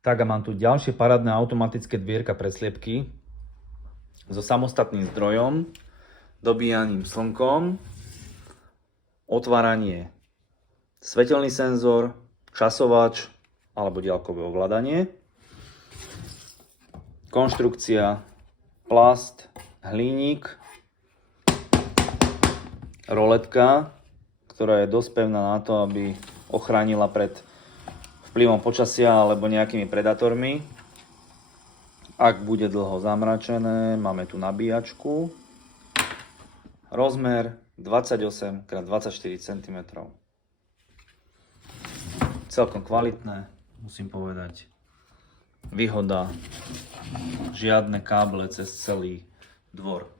Tak a mám tu ďalšie parádne automatické dvierka pre sliepky so samostatným zdrojom, dobíjaním slnkom, otváranie, svetelný senzor, časovač alebo diaľkové ovládanie, konštrukcia, plast, hliník, roletka, ktorá je dosť pevná na to, aby ochránila pred vplyvom počasia alebo nejakými predátormi. Ak bude dlho zamračené, máme tu nabíjačku. Rozmer 28x24 cm. Celkom kvalitné, musím povedať. Výhoda, žiadne káble cez celý dvor.